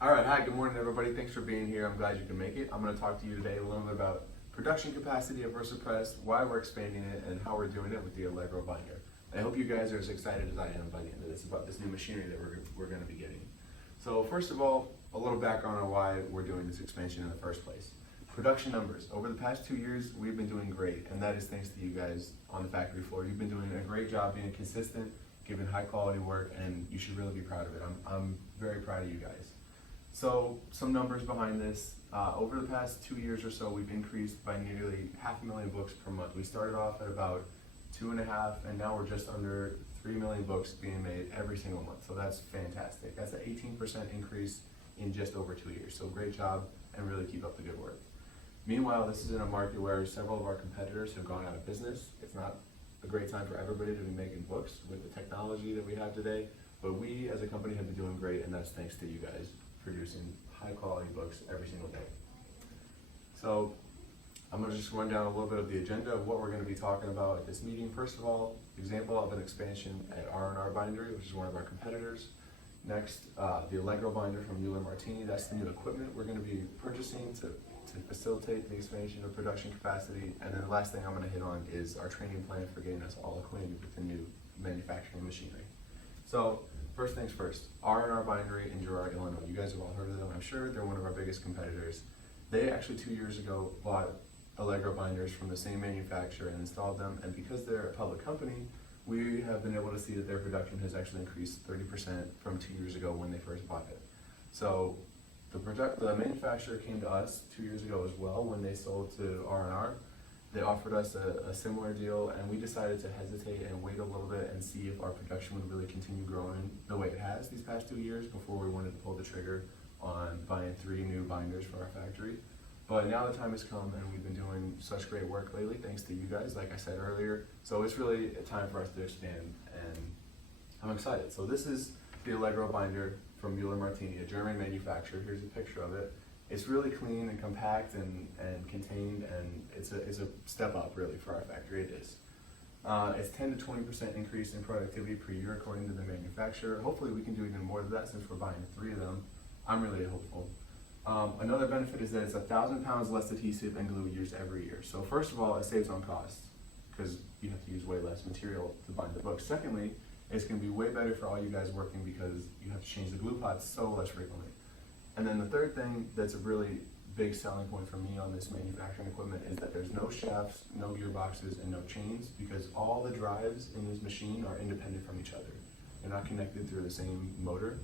All right, hi, good morning everybody. Thanks for being here. I'm glad you can make it. I'm going to talk to you today a little bit about production capacity of VersaPress, why we're expanding it, and how we're doing it with the Allegro binder. I hope you guys are as excited as I am by the end of this about this new machinery that we're going to be getting. So first of all, a little background on why we're doing this expansion in the first place. Production numbers. Over the past 2 years, we've been doing great, and that is thanks to you guys on the factory floor. You've been doing a great job being consistent, giving high quality work, and you should really be proud of it. I'm very proud of you guys. So some numbers behind this. Over the past 2 years or so, we've increased by nearly 500,000 books per month. We started off at about 2.5, and now we're just under 3 million books being made every single month. So that's fantastic. That's an 18% increase in just over 2 years. So great job, and really keep up the good work. Meanwhile, this is in a market where several of our competitors have gone out of business. It's not a great time for everybody to be making books with the technology that we have today, but we as a company have been doing great, and that's thanks to you guys producing high quality books every single day. So I'm going to just run down a little bit of the agenda of what we're going to be talking about at this meeting. First of all, example of an expansion at R&R Bindery, which is one of our competitors. Next, the Allegro binder from Mueller Martini. That's the new equipment we're going to be purchasing to facilitate the expansion of production capacity. And then the last thing I'm going to hit on is our training plan for getting us all acquainted with the new manufacturing machinery. So first things first, R&R Bindery in Girard, Illinois. You guys have all heard of them, I'm sure. They're one of our biggest competitors. They actually 2 years ago bought Allegro binders from the same manufacturer and installed them. And because they're a public company, we have been able to see that their production has actually increased 30% from 2 years ago when they first bought it. So the manufacturer came to us 2 years ago as well when they sold to R&R. They offered us a similar deal, and we decided to hesitate and wait a little bit and see if our production would really continue growing the way it has these past 2 years before we wanted to pull the trigger on buying 3 new binders for our factory. But now the time has come, and we've been doing such great work lately thanks to you guys, like I said earlier. So it's really a time for us to expand, and I'm excited. So this is the Allegro binder from Mueller Martini, a German manufacturer. Here's a picture of it. It's really clean and compact and contained, and it's a step up really for our factory. It is. It's 10 to 20% increase in productivity per year according to the manufacturer. Hopefully we can do even more than that since we're buying 3 of them. I'm really hopeful. Another benefit is that it's 1,000 pounds less adhesive and glue used every year. So first of all, it saves on costs because you have to use way less material to bind the book. Secondly, it's going to be way better for all you guys working because you have to change the glue pots so less frequently. And then the third thing that's a really big selling point for me on this manufacturing equipment is that there's no shafts, no gearboxes, and no chains because all the drives in this machine are independent from each other. They're not connected through the same motor.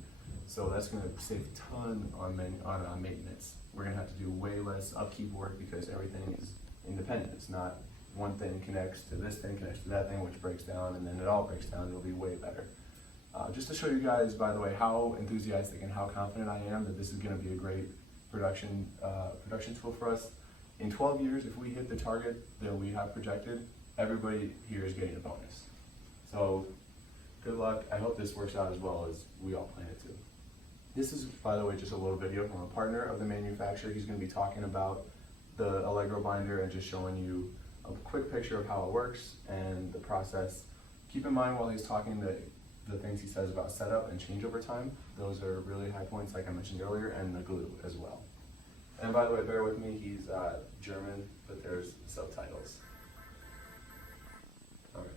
So that's going to save a ton on maintenance. We're going to have to do way less upkeep work because everything is independent. It's not one thing connects to this thing, connects to that thing, which breaks down, and then it all breaks down. It'll be way better. Just to show you guys, by the way, how enthusiastic and how confident I am that this is going to be a great production tool for us. In 12 years, if we hit the target that we have projected, everybody here is getting a bonus. So good luck. I hope this works out as well as we all plan it to. This is, by the way, just a little video from a partner of the manufacturer. He's going to be talking about the Allegro binder and just showing you a quick picture of how it works and the process. Keep in mind while he's talking that the things he says about setup and changeover time, those are really high points like I mentioned earlier, and the glue as well. And by the way, bear with me, he's German, but there's subtitles. All right.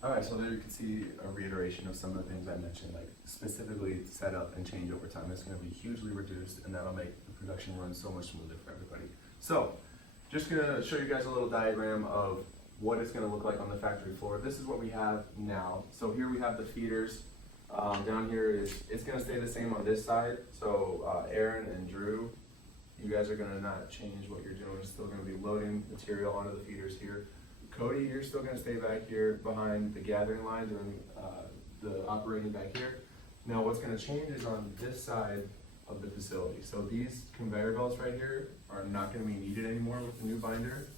All right, so there you can see a reiteration of some of the things I mentioned, like specifically setup and changeover time. It's going to be hugely reduced, and that'll make the production run so much smoother for everybody. So, just going to show you guys a little diagram of what it's going to look like on the factory floor. This is what we have now. So here we have the feeders. Down here it's going to stay the same on this side. So Aaron and Drew, you guys are going to not change what you're doing. You're still going to be loading material onto the feeders here. Cody, you're still going to stay back here behind the gathering line doing the operating back here. Now what's going to change is on this side of the facility. So these conveyor belts right here are not going to be needed anymore with the new binder.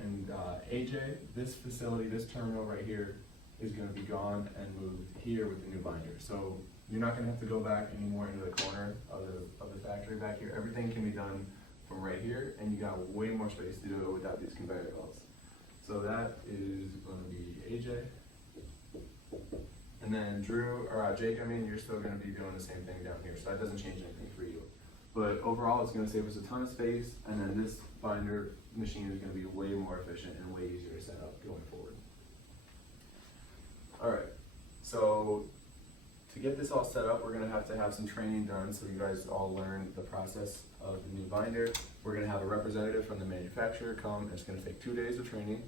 And AJ, this facility, this terminal right here is going to be gone and moved here with the new binder. So you're not going to have to go back anymore into the corner of the factory back here. Everything can be done from right here, and you got way more space to do it without these conveyor belts. So that is going to be AJ. And then Drew, or Jake, you're still going to be doing the same thing down here. So that doesn't change anything for you. But overall, it's going to save us a ton of space, and then this binder machine is going to be way more efficient and way easier to set up going forward. All right, so to get this all set up, we're going to have some training done so you guys all learn the process of the new binder. We're going to have a representative from the manufacturer come. It's going to take 2 days of training.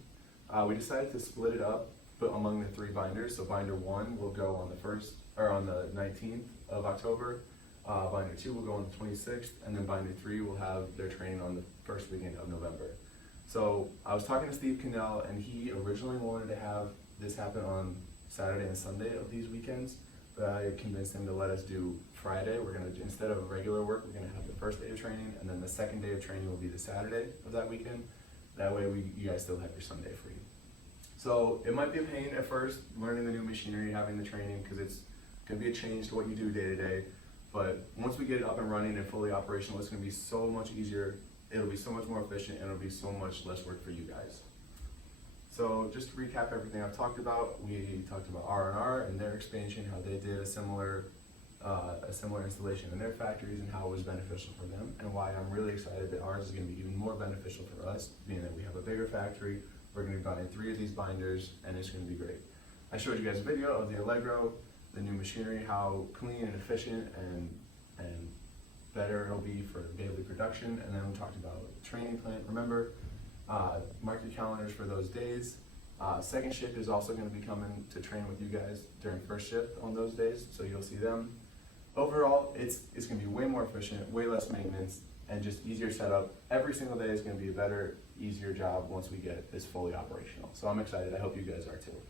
We decided to split it up among the 3 binders. So binder 1 will go on the 19th of October. Binder 2 will go on the 26th, and then binder 3 will have their training on the first weekend of November. So I was talking to Steve Cannell, and he originally wanted to have this happen on Saturday and Sunday of these weekends, but I convinced him to let us do Friday. We're gonna, instead of regular work, we're gonna have the first day of training, and then the second day of training will be the Saturday of that weekend. That way you guys still have your Sunday free. So it might be a pain at first, learning the new machinery, having the training, because it's gonna be a change to what you do day to day. But once we get it up and running and fully operational, it's gonna be so much easier. It'll be so much more efficient, and it'll be so much less work for you guys. So just to recap everything I've talked about, we talked about R&R and their expansion, how they did a similar installation in their factories and how it was beneficial for them, and why I'm really excited that ours is going to be even more beneficial for us, being that we have a bigger factory. We're going to be buying 3 of these binders, and it's going to be great. I showed you guys a video of the Allegro, the new machinery, how clean and efficient and better it'll be for daily production, and then we talked about training plan. Remember, mark your calendars for those days. Second shift is also going to be coming to train with you guys during first shift on those days, so you'll see them. Overall, it's going to be way more efficient, way less maintenance, and just easier setup. Every single day is going to be a better, easier job once we get this fully operational. So I'm excited. I hope you guys are too.